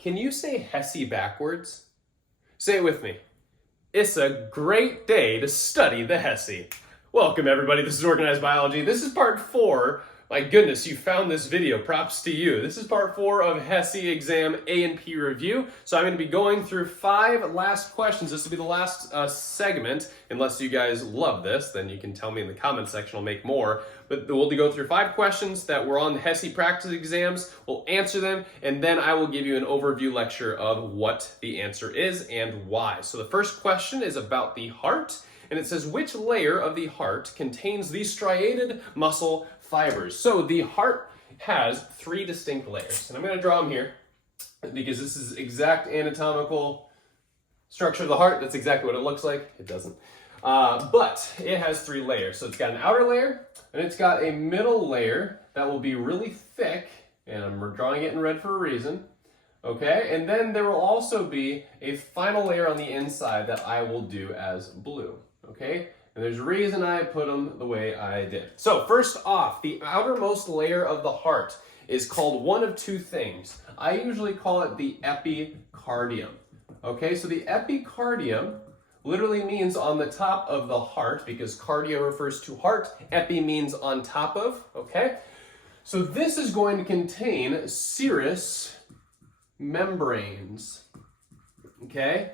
Can you say HESI backwards? Say it with me. It's a great day to study the HESI. Welcome everybody, this is Organized Biology. This is part 4. My goodness, you found this video, props to you. This is part 4 of HESI exam A&P review. So I'm going to be going through 5 last questions. This will be the last segment. Unless you guys love this, then you can tell me in the comment section, I'll make more. But we'll go through 5 questions that were on the HESI practice exams. We'll answer them, and then I will give you an overview lecture of what the answer is and why. So the first question is about the heart. And it says, which layer of the heart contains the striated muscle fibers? So the heart has 3 distinct layers. And I'm going to draw them here because this is exact anatomical structure of the heart. That's exactly what it looks like. It doesn't. But it has 3 layers. So it's got an outer layer, and it's got a middle layer that will be really thick. And I'm drawing it in red for a reason. Okay, and then there will also be a final layer on the inside that I will do as blue. Okay, and there's a reason I put them the way I did. So first off, the outermost layer of the heart is called one of 2 things. I usually call it the epicardium. Okay, so the epicardium literally means on the top of the heart, because cardio refers to heart, epi means on top of, okay? So this is going to contain serous membranes, okay?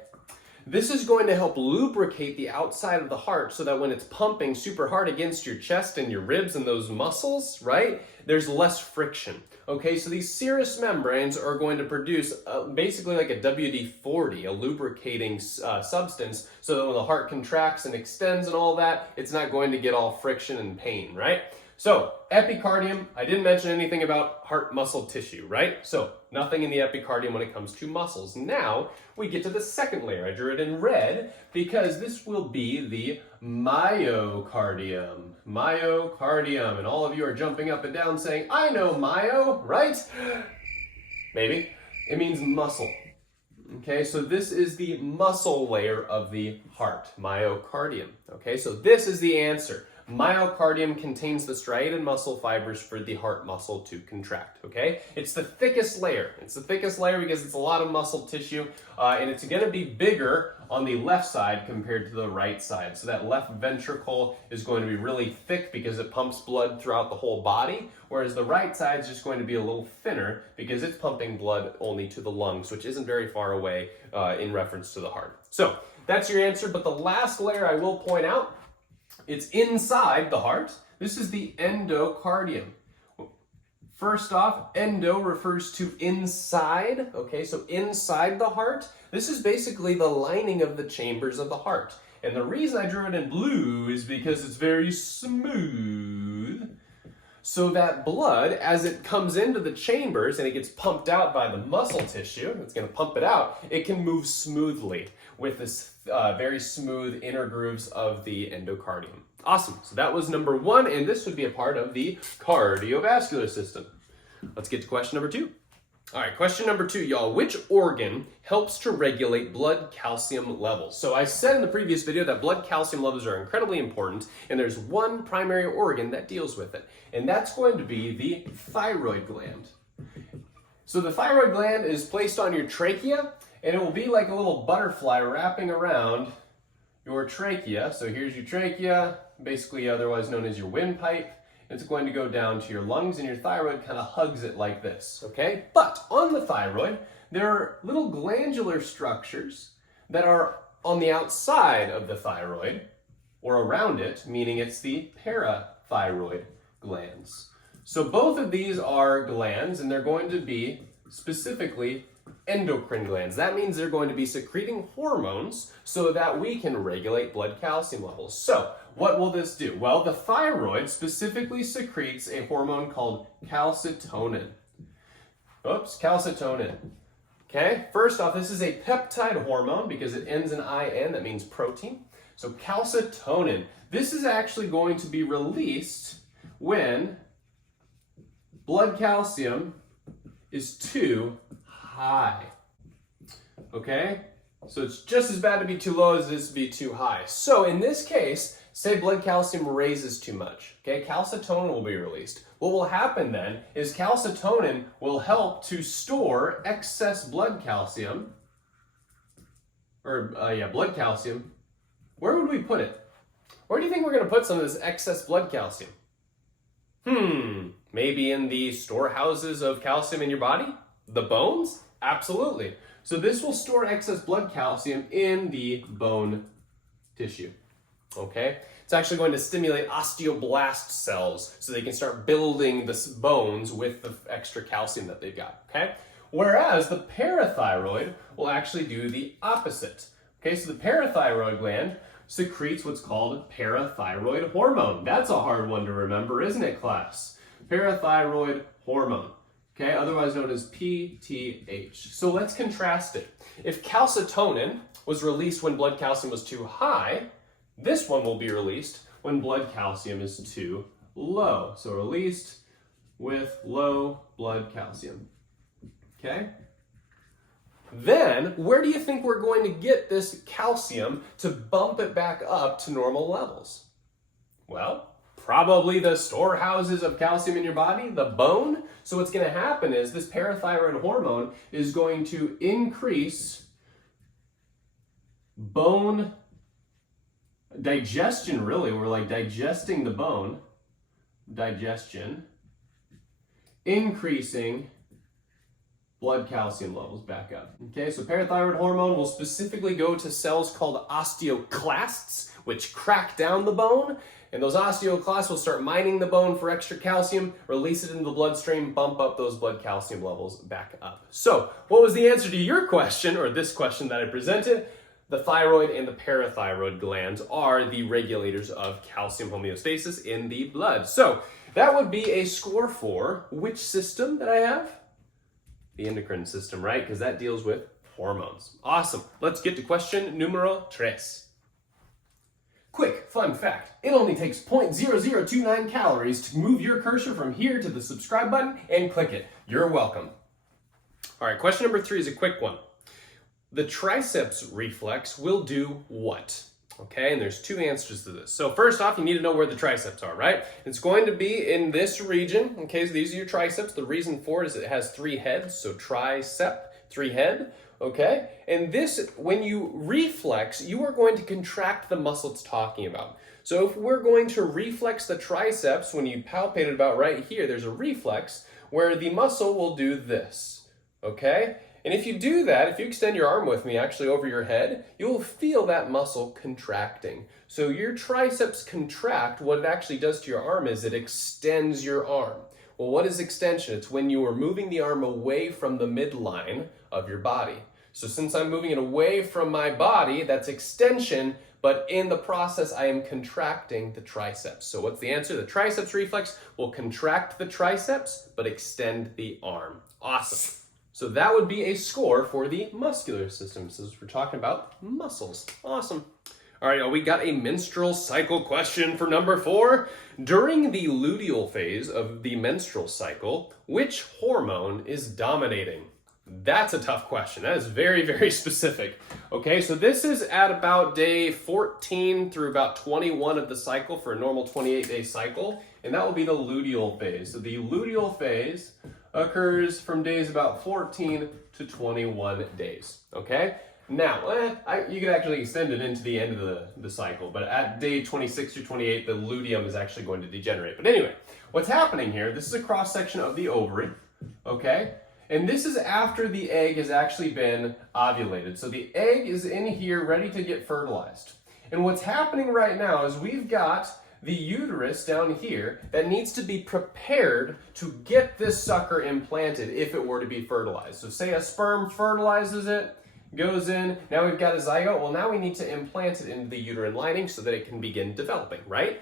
This is going to help lubricate the outside of the heart so that when it's pumping super hard against your chest and your ribs and those muscles, right, there's less friction. Okay, so these serous membranes are going to produce basically like a WD-40, a lubricating substance, so that when the heart contracts and extends and all that, it's not going to get all friction and pain, right? So, epicardium, I didn't mention anything about heart muscle tissue, right? So, nothing in the epicardium when it comes to muscles. Now, we get to the second layer. I drew it in red because this will be the myocardium. Myocardium. And all of you are jumping up and down saying, I know myo, right? Maybe. It means muscle. Okay, so this is the muscle layer of the heart, myocardium. Okay, so this is the answer. Myocardium contains the striated muscle fibers for the heart muscle to contract, okay? It's the thickest layer. It's the thickest layer because it's a lot of muscle tissue, and it's going to be bigger on the left side compared to the right side. So that left ventricle is going to be really thick because it pumps blood throughout the whole body, whereas the right side is just going to be a little thinner because it's pumping blood only to the lungs, which isn't very far away in reference to the heart. So that's your answer, but the last layer I will point out, it's inside the heart. This is the endocardium. First off, endo refers to inside, okay, so inside the heart. This is basically the lining of the chambers of the heart. And the reason I drew it in blue is because it's very smooth. So that blood, as it comes into the chambers and it gets pumped out by the muscle tissue, it's going to pump it out, it can move smoothly with this very smooth inner grooves of the endocardium. Awesome. So that was number 1, and this would be a part of the cardiovascular system. Let's get to question number 2. All right, question number 2, y'all. Which organ helps to regulate blood calcium levels? So I said in the previous video that blood calcium levels are incredibly important, and there's one primary organ that deals with it, and that's going to be the thyroid gland. So the thyroid gland is placed on your trachea, and it will be like a little butterfly wrapping around your trachea. So here's your trachea, basically otherwise known as your windpipe. It's going to go down to your lungs, and your thyroid kind of hugs it like this, okay? But on the thyroid, there are little glandular structures that are on the outside of the thyroid, or around it, meaning it's the parathyroid glands. So both of these are glands, and they're going to be specifically endocrine glands. That means they're going to be secreting hormones so that we can regulate blood calcium levels. So what will this do? Well, the thyroid specifically secretes a hormone called calcitonin. Oops, calcitonin. Okay, first off, this is a peptide hormone because it ends in IN, that means protein. So calcitonin, this is actually going to be released when blood calcium is too high. Okay? So it's just as bad to be too low as it is to be too high. So in this case, Say blood calcium raises too much, okay? Calcitonin will be released. What will happen then is calcitonin will help to store excess blood calcium, blood calcium. Where would we put it? Where do you think we're going to put some of this excess blood calcium? Maybe in the storehouses of calcium in your body? The bones? Absolutely. So this will store excess blood calcium in the bone tissue. Okay? It's actually going to stimulate osteoblast cells so they can start building the bones with the extra calcium that they've got. Okay? Whereas the parathyroid will actually do the opposite. Okay, so the parathyroid gland secretes what's called parathyroid hormone. That's a hard one to remember, isn't it, class? Parathyroid hormone. Okay, otherwise known as PTH. So let's contrast it. If calcitonin was released when blood calcium was too high, this one will be released when blood calcium is too low. So released with low blood calcium. Okay? Then, where do you think we're going to get this calcium to bump it back up to normal levels? Well, probably the storehouses of calcium in your body, the bone. So what's going to happen is this parathyroid hormone is going to increase bone digestion, really. We're like digesting the bone. Digestion. Increasing blood calcium levels back up. Okay, so parathyroid hormone will specifically go to cells called osteoclasts, which crack down the bone. And those osteoclasts will start mining the bone for extra calcium, release it into the bloodstream, bump up those blood calcium levels back up. So, what was the answer to your question, or this question that I presented? The thyroid and the parathyroid glands are the regulators of calcium homeostasis in the blood. So, that would be a score for which system that I have? The endocrine system, right? Because that deals with hormones. Awesome. Let's get to question numero tres. Quick fun fact, it only takes 0.0029 calories to move your cursor from here to the subscribe button and click it. You're welcome. All right, question number 3 is a quick one. The triceps reflex will do what? Okay, and there's 2 answers to this. So first off, you need to know where the triceps are, right? It's going to be in this region. Okay, so these are your triceps. The reason for it is it has 3 heads, so tricep, 3 head. Okay, and this, when you reflex, you are going to contract the muscle it's talking about. So if we're going to reflex the triceps, when you palpate it about right here, there's a reflex where the muscle will do this. Okay, and if you do that, if you extend your arm with me actually over your head, you'll feel that muscle contracting. So your triceps contract. What it actually does to your arm is it extends your arm. Well, what is extension? It's when you are moving the arm away from the midline of your body. So since I'm moving it away from my body, that's extension, but in the process, I am contracting the triceps. So what's the answer? The triceps reflex will contract the triceps, but extend the arm. Awesome. So that would be a score for the muscular system, since we're talking about muscles. Awesome. All right, we got a menstrual cycle question for number 4. During the luteal phase of the menstrual cycle, which hormone is dominating? That's a tough question. That is very, very specific. Okay, so this is at about day 14 through about 21 of the cycle for a normal 28-day cycle, and that will be the luteal phase. So the luteal phase occurs from days about 14 to 21 days, okay? Now, you can actually extend it into the end of the cycle, but at day 26 or 28, the luteum is actually going to degenerate. But anyway, what's happening here, this is a cross-section of the ovary, okay? And this is after the egg has actually been ovulated. So the egg is in here ready to get fertilized. And what's happening right now is we've got the uterus down here that needs to be prepared to get this sucker implanted if it were to be fertilized. So say a sperm fertilizes it, goes in, now we've got a zygote. Well, now we need to implant it into the uterine lining so that it can begin developing, right?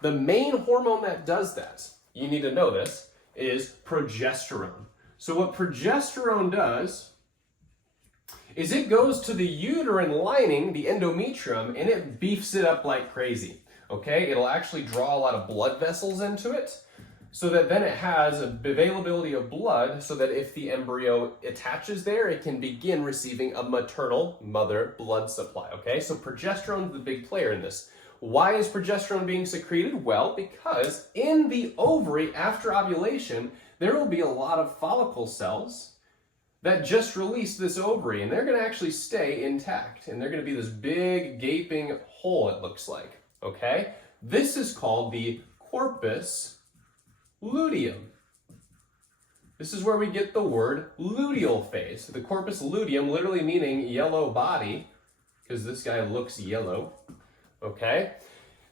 The main hormone that does that, you need to know this, is progesterone. So what progesterone does is it goes to the uterine lining, the endometrium, and it beefs it up like crazy, okay? It'll actually draw a lot of blood vessels into it so that then it has availability of blood so that if the embryo attaches there, it can begin receiving a maternal mother blood supply, okay? So progesterone is the big player in this. Why is progesterone being secreted? Well, because in the ovary after ovulation, there will be a lot of follicle cells that just released this ovary, and they're going to actually stay intact, and they're going to be this big gaping hole, it looks like. Okay? This is called the corpus luteum. This is where we get the word luteal phase. The corpus luteum literally meaning yellow body, because this guy looks yellow. Okay?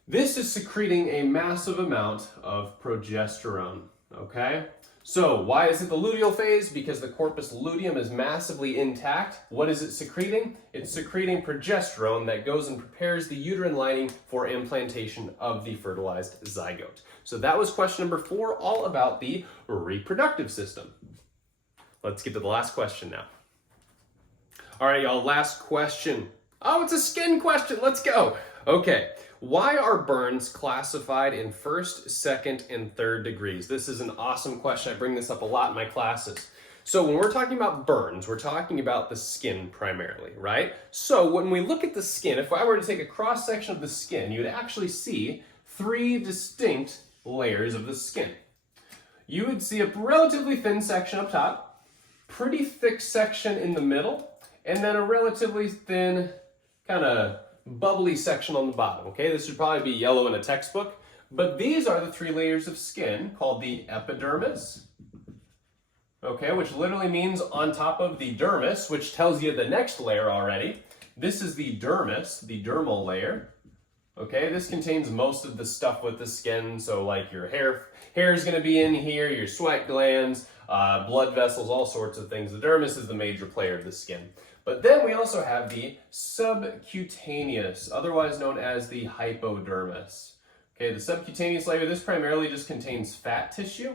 This is secreting a massive amount of progesterone. Okay? So why is it the luteal phase? Because the corpus luteum is massively intact. What is it secreting? It's secreting progesterone that goes and prepares the uterine lining for implantation of the fertilized zygote. So that was question number 4, all about the reproductive system. Let's get to the last question now. All right, y'all, last question. Oh, it's a skin question. Let's go. Okay. Why are burns classified in 1st, 2nd, and 3rd degrees? This is an awesome question. I bring this up a lot in my classes. So when we're talking about burns, we're talking about the skin primarily, right? So when we look at the skin, if I were to take a cross-section of the skin, you would actually see 3 distinct layers of the skin. You would see a relatively thin section up top, pretty thick section in the middle, and then a relatively thin kind of bubbly section on the bottom. Okay, this would probably be yellow in a textbook, but these are the 3 layers of skin called the epidermis, okay, which literally means on top of the dermis, which tells you the next layer already. This is the dermis, the dermal layer. Okay, this contains most of the stuff with the skin, so like your hair is going to be in here, your sweat glands, blood vessels, all sorts of things. The dermis is the major player of the skin. But then we also have the subcutaneous, otherwise known as the hypodermis. Okay, the subcutaneous layer, this primarily just contains fat tissue.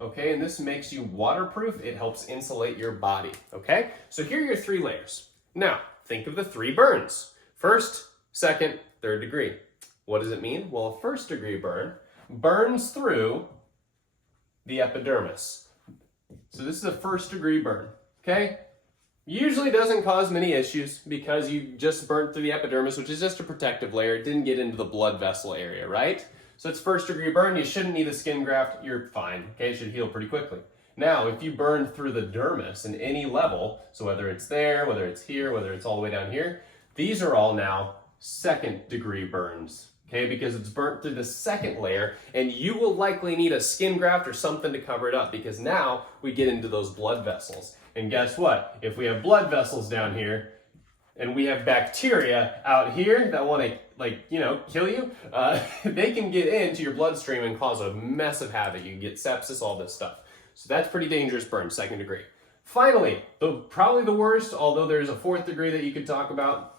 Okay, and this makes you waterproof. It helps insulate your body. Okay, so here are your 3 layers. Now, think of the 3 burns. 1st, 2nd, 3rd degree. What does it mean? Well, a 1st degree burn burns through the epidermis. So this is a 1st degree burn. Okay? Usually doesn't cause many issues because you just burnt through the epidermis, which is just a protective layer. It didn't get into the blood vessel area, right? So it's 1st degree burn. You shouldn't need a skin graft. You're fine. Okay, it should heal pretty quickly. Now, if you burn through the dermis in any level, so whether it's there, whether it's here, whether it's all the way down here, these are all now 2nd degree burns. Okay, because it's burnt through the 2nd layer, and you will likely need a skin graft or something to cover it up, because now we get into those blood vessels. And guess what? If we have blood vessels down here, and we have bacteria out here that want to, kill you, they can get into your bloodstream and cause a mess of havoc. You can get sepsis, all this stuff. So that's pretty dangerous burn, 2nd degree. Finally, probably the worst, although there's a 4th degree that you could talk about,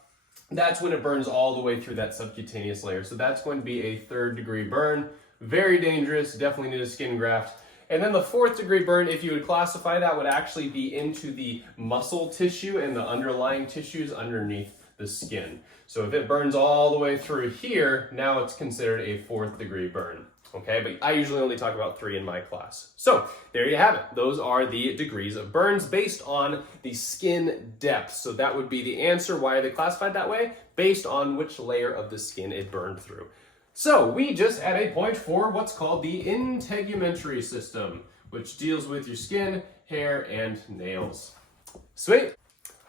that's when it burns all the way through that subcutaneous layer. So that's going to be a 3rd degree burn. Very dangerous, definitely need a skin graft. And then the 4th degree burn, if you would classify that, would actually be into the muscle tissue and the underlying tissues underneath the skin. So if it burns all the way through here, now it's considered a 4th degree burn. Okay, but I usually only talk about 3 in my class. So there you have it. Those are the degrees of burns based on the skin depth. So that would be the answer. Why are they classified that way? Based on which layer of the skin it burned through. So we just had a point for what's called the integumentary system, which deals with your skin, hair, and nails. Sweet.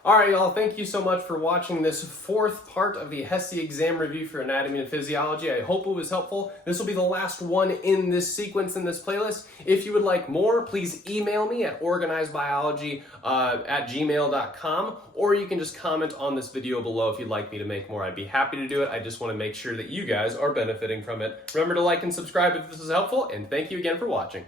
All right, y'all, thank you so much for watching this 4th part of the HESI exam review for anatomy and physiology. I hope it was helpful. This will be the last one in this sequence in this playlist. If you would like more, please email me at organizedbiology@gmail.com, or you can just comment on this video below if you'd like me to make more. I'd be happy to do it. I just want to make sure that you guys are benefiting from it. Remember to like and subscribe if this was helpful, and thank you again for watching.